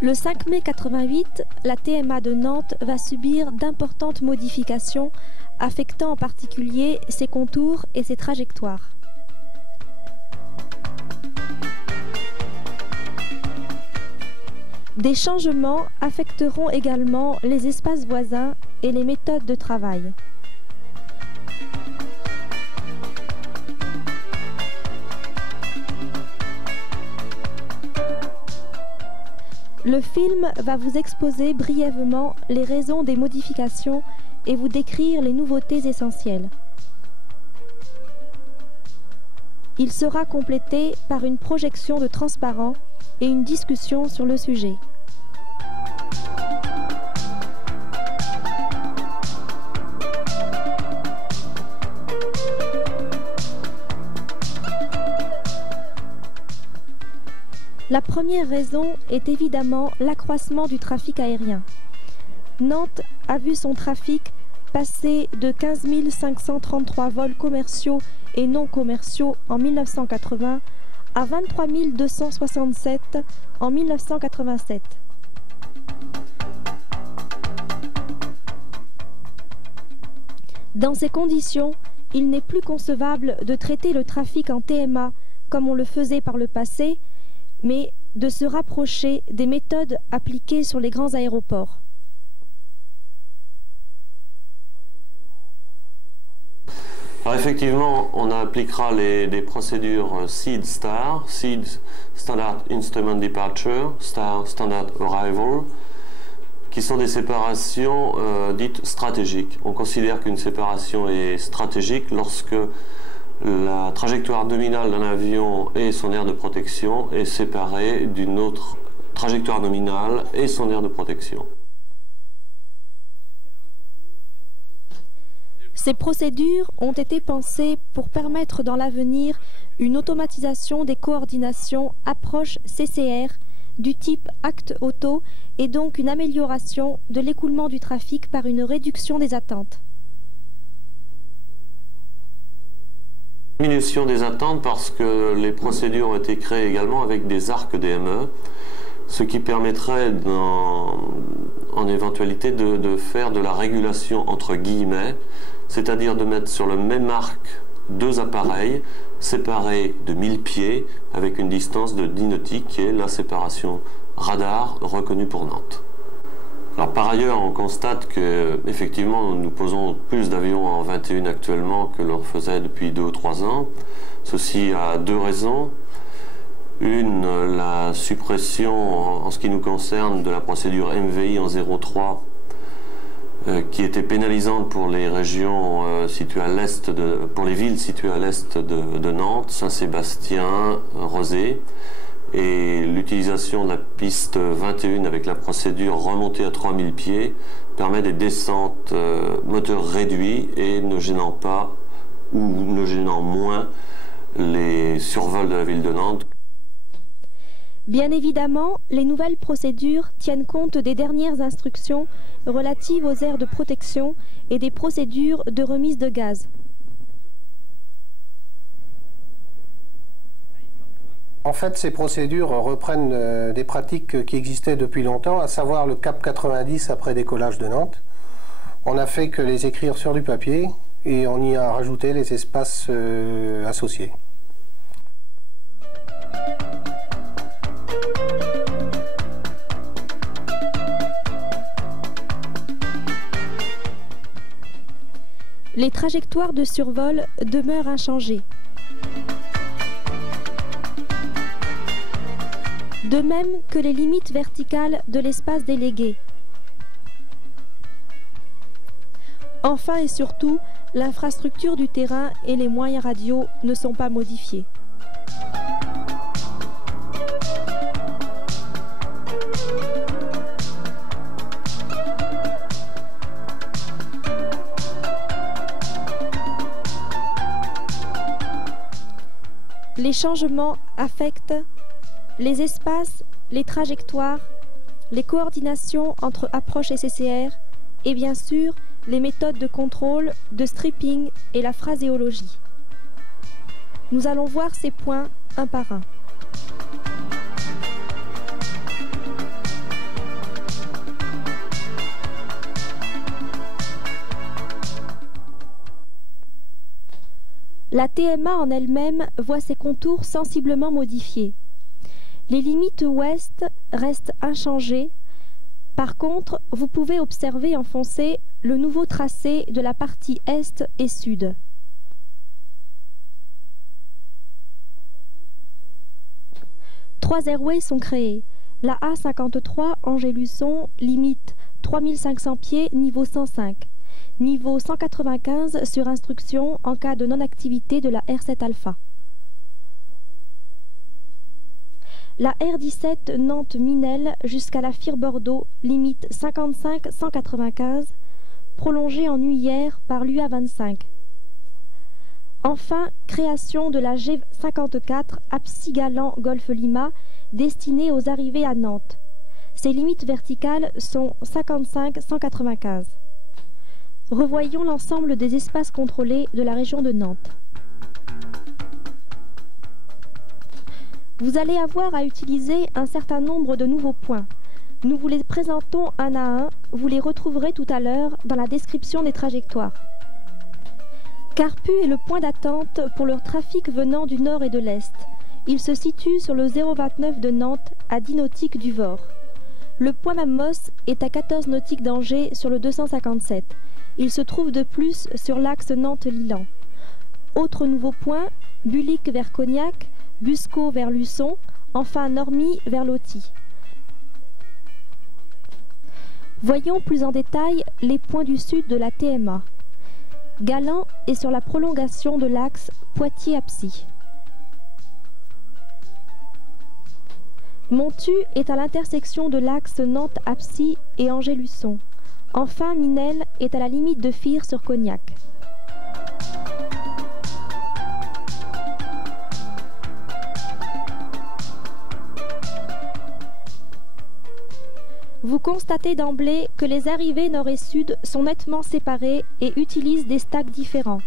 Le 5 mai 88, la TMA de Nantes va subir d'importantes modifications affectant en particulier ses contours et ses trajectoires. Des changements affecteront également les espaces voisins et les méthodes de travail. Le film va vous exposer brièvement les raisons des modifications et vous décrire les nouveautés essentielles. Il sera complété par une projection de transparent et une discussion sur le sujet. La première raison est évidemment l'accroissement du trafic aérien. Nantes a vu son trafic passer de 15 533 vols commerciaux et non commerciaux en 1980 à 23 267 en 1987. Dans ces conditions, il n'est plus concevable de traiter le trafic en TMA comme on le faisait par le passé, mais de se rapprocher des méthodes appliquées sur les grands aéroports. Alors effectivement, on appliquera des procédures SID STAR, SID Standard Instrument Departure, STAR Standard Arrival, qui sont des séparations dites stratégiques. On considère qu'une séparation est stratégique lorsque la trajectoire nominale d'un avion et son aire de protection est séparée d'une autre trajectoire nominale et son aire de protection. Ces procédures ont été pensées pour permettre dans l'avenir une automatisation des coordinations approche CCR du type acte auto et donc une amélioration de l'écoulement du trafic par une réduction des attentes. Diminution des attentes parce que les procédures ont été créées également avec des arcs DME, ce qui permettrait en éventualité de faire de la régulation entre guillemets, c'est-à-dire de mettre sur le même arc deux appareils séparés de 1000 pieds avec une distance de 10 nautiques qui est la séparation radar reconnue pour Nantes. Alors, par ailleurs, on constate que effectivement nous posons plus d'avions en 21 actuellement que l'on faisait depuis 2 ou 3 ans. Ceci a deux raisons. Une, la suppression en ce qui nous concerne de la procédure MVI en 03 qui était pénalisante pour les régions situées à l'est, pour les villes situées à l'est de Nantes, Saint-Sébastien, Rezé. Et l'utilisation de la piste 21 avec la procédure remontée à 3000 pieds permet des descentes moteur réduit et ne gênant pas ou ne gênant moins les survols de la ville de Nantes. Bien évidemment, les nouvelles procédures tiennent compte des dernières instructions relatives aux aires de protection et des procédures de remise de gaz. En fait, ces procédures reprennent des pratiques qui existaient depuis longtemps, à savoir le cap 90 après décollage de Nantes. On n'a fait que les écrire sur du papier et on y a rajouté les espaces associés. Les trajectoires de survol demeurent inchangées. De même que les limites verticales de l'espace délégué. Enfin et surtout, l'infrastructure du terrain et les moyens radios ne sont pas modifiés. Les changements affectent les espaces, les trajectoires, les coordinations entre approche et CCR et bien sûr les méthodes de contrôle, de stripping et la phraséologie. Nous allons voir ces points un par un. La TMA en elle-même voit ses contours sensiblement modifiés. Les limites ouest restent inchangées. Par contre, vous pouvez observer en foncé le nouveau tracé de la partie est et sud. Trois airways sont créés. La A53 Angers-Luçon, limite 3500 pieds, niveau 105. Niveau 195 sur instruction en cas de non-activité de la R7 Alpha. La R17 Nantes-Minel jusqu'à la Fir-Bordeaux, limite 55-195, prolongée en UIR par l'UA25. Enfin, création de la G54 Apsi-Galant Golfe Lima, destinée aux arrivées à Nantes. Ses limites verticales sont 55-195. Revoyons l'ensemble des espaces contrôlés de la région de Nantes. Vous allez avoir à utiliser un certain nombre de nouveaux points. Nous vous les présentons un à un, vous les retrouverez tout à l'heure dans la description des trajectoires. Carpu est le point d'attente pour le trafic venant du nord et de l'est. Il se situe sur le 029 de Nantes à 10 nautiques du Vort. Le point Mamos est à 14 nautiques d'Angers sur le 257. Il se trouve de plus sur l'axe Nantes-Lilan. Autre nouveau point, Bulic vers Cognac, Busco vers Luçon, enfin Normy vers Loty. Voyons plus en détail les points du sud de la TMA. Galant est sur la prolongation de l'axe Poitiers-Apsy. Montu est à l'intersection de l'axe Nantes-Apsy et Angers-Luçon. Enfin, Minel est à la limite de Fir sur Cognac. Vous constatez d'emblée que les arrivées nord et sud sont nettement séparées et utilisent des stacks différents.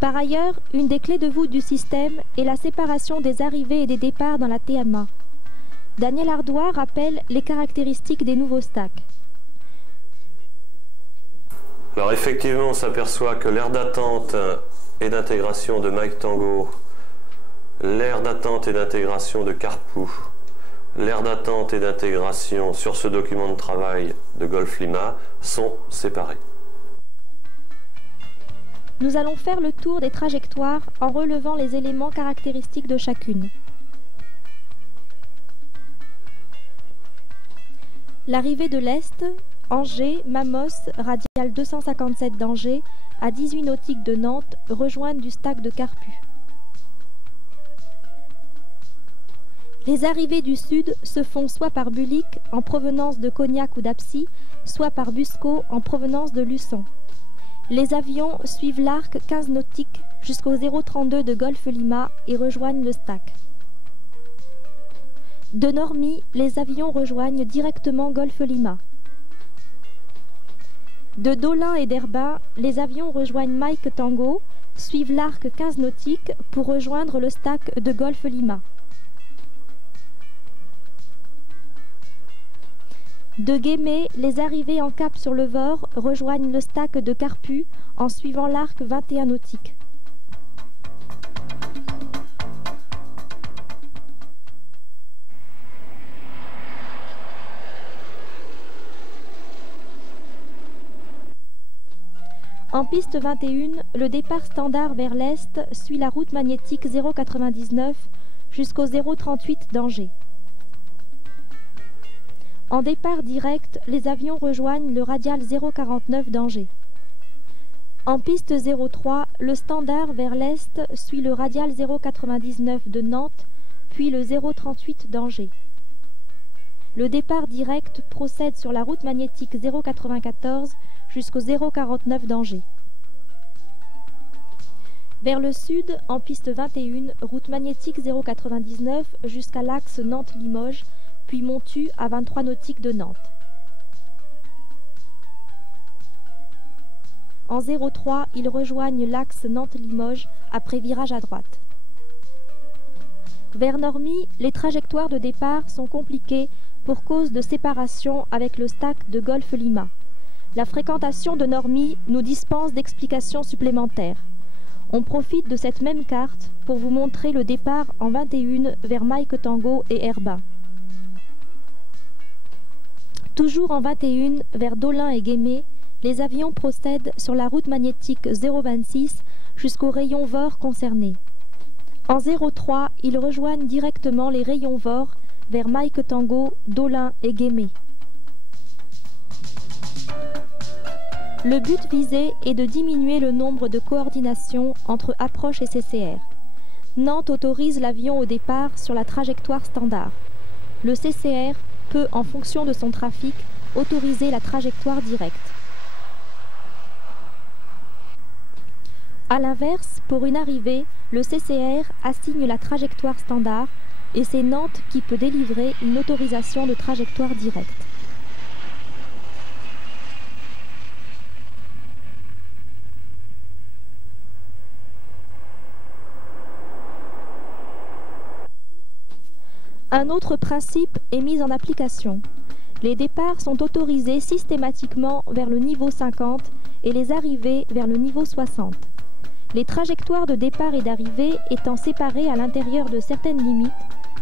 Par ailleurs, une des clés de voûte du système est la séparation des arrivées et des départs dans la TMA. Daniel Ardois rappelle les caractéristiques des nouveaux stacks. Alors effectivement, on s'aperçoit que l'aire d'attente et d'intégration de Mike Tango, l'aire d'attente et d'intégration de Carpou, l'aire d'attente et d'intégration sur ce document de travail de Golfe Lima sont séparés. Nous allons faire le tour des trajectoires en relevant les éléments caractéristiques de chacune. L'arrivée de l'Est, Angers, Mamos, radial 257 d'Angers, à 18 nautiques de Nantes, rejoignent du stack de Carpu. Les arrivées du sud se font soit par Bulic en provenance de Cognac ou d'Apsy, soit par Busco en provenance de Luçon. Les avions suivent l'arc 15 nautiques jusqu'au 032 de Golfe Lima et rejoignent le stack. De Normy, les avions rejoignent directement Golfe Lima. De Dolin et d'Herbin, les avions rejoignent Mike Tango, suivent l'arc 15 nautiques pour rejoindre le stack de Golfe Lima. De Guémé, les arrivées en cap sur le Vort rejoignent le stack de Carpu en suivant l'arc 21 nautique. En piste 21, le départ standard vers l'est suit la route magnétique 099 jusqu'au 038 d'Angers. En départ direct, les avions rejoignent le radial 049 d'Angers. En piste 03, le standard vers l'est suit le radial 099 de Nantes, puis le 038 d'Angers. Le départ direct procède sur la route magnétique 094 jusqu'au 049 d'Angers. Vers le sud, en piste 21, route magnétique 099 jusqu'à l'axe Nantes-Limoges, puis Montu à 23 nautiques de Nantes. En 03, ils rejoignent l'axe Nantes-Limoges après virage à droite. Vers Normy, les trajectoires de départ sont compliquées pour cause de séparation avec le stack de Golfe Lima. La fréquentation de Normy nous dispense d'explications supplémentaires. On profite de cette même carte pour vous montrer le départ en 21 vers Mike Tango et Herba. Toujours en 21 vers Dolin et Guémé, les avions procèdent sur la route magnétique 026 jusqu'au rayon VOR concerné. En 03, ils rejoignent directement les rayons VOR vers Mike Tango, Dolin et Guémé. Le but visé est de diminuer le nombre de coordinations entre approche et CCR. Nantes autorise l'avion au départ sur la trajectoire standard. Le CCR peut, en fonction de son trafic, autoriser la trajectoire directe. A l'inverse, pour une arrivée, le CCR assigne la trajectoire standard et c'est Nantes qui peut délivrer une autorisation de trajectoire directe. Un autre principe est mis en application. Les départs sont autorisés systématiquement vers le niveau 50 et les arrivées vers le niveau 60. Les trajectoires de départ et d'arrivée étant séparées à l'intérieur de certaines limites,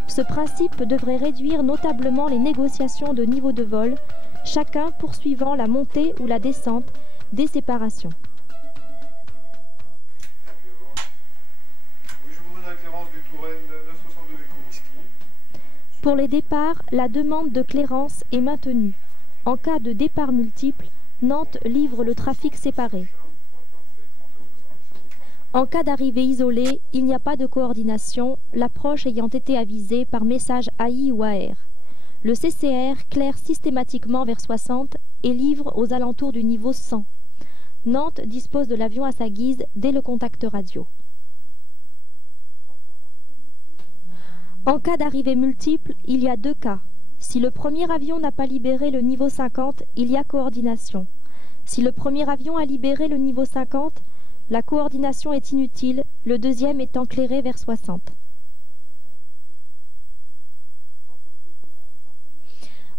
ce principe devrait réduire notablement les négociations de niveau de vol, chacun poursuivant la montée ou la descente des séparations. Pour les départs, la demande de clairance est maintenue. En cas de départ multiple, Nantes livre le trafic séparé. En cas d'arrivée isolée, il n'y a pas de coordination, l'approche ayant été avisée par message AI ou AR. Le CCR claire systématiquement vers 60 et livre aux alentours du niveau 100. Nantes dispose de l'avion à sa guise dès le contact radio. En cas d'arrivée multiple, il y a deux cas. Si le premier avion n'a pas libéré le niveau 50, il y a coordination. Si le premier avion a libéré le niveau 50, la coordination est inutile, le deuxième étant clairé vers 60.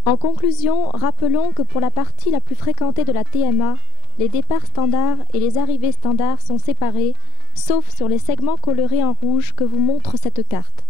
En conclusion, rappelons que pour la partie la plus fréquentée de la TMA, les départs standards et les arrivées standards sont séparés, sauf sur les segments colorés en rouge que vous montre cette carte.